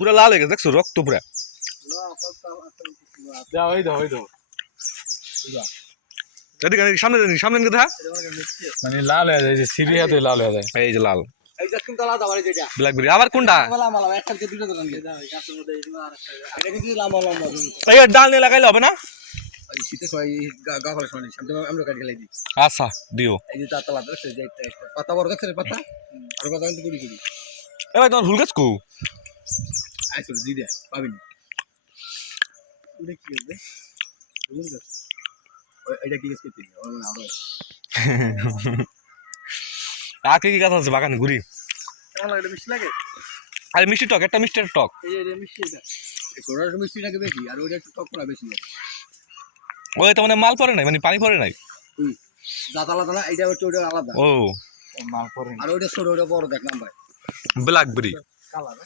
পুরা লাল হয়ে গেছে দেখছো রক্ত পুরা এদিকে সামনে সামনে দেখা মানে লাল হয়ে যায় সিরিয়াতে লাল হয়ে যায় এই যে লাল ব্ল্যাকবেরি আবার কোনটা ডাল নিয়ে লাগাইলে হবে না শীতে সবাই গা ফলে শোনি আমরা কাটি খেলাই দিই আচ্ছা দিও এই যে তার তলা ধরছে যে একটা পাতা বড় গাছের পাতা আর পাতা কিন্তু কুড়ি কুড়ি এবার তোমার হুল গাছ কো আইসো জি দে পাবিনি কি হবে এটা কি গাছ কেটে আরো আর কি গাছ আছে বাগানে ঘুরি এটা মিষ্টি লাগে আর মিষ্টি টক একটা মিষ্টির টক এই যে মিষ্টি এটা এই ছোটটা মিষ্টি লাগে বেশি আর ওইটা একটু টক করা বেশি ওই তো মানে মাল পড়ে নাই মানে পানি পড়ে নাই দাঁত আলাদা এটা হচ্ছে ওটা আলাদা ও মাল পরে আর ওইটা ছোট ওটা বড় দেখলাম ভাই ব্ল্যাকবেরি কালার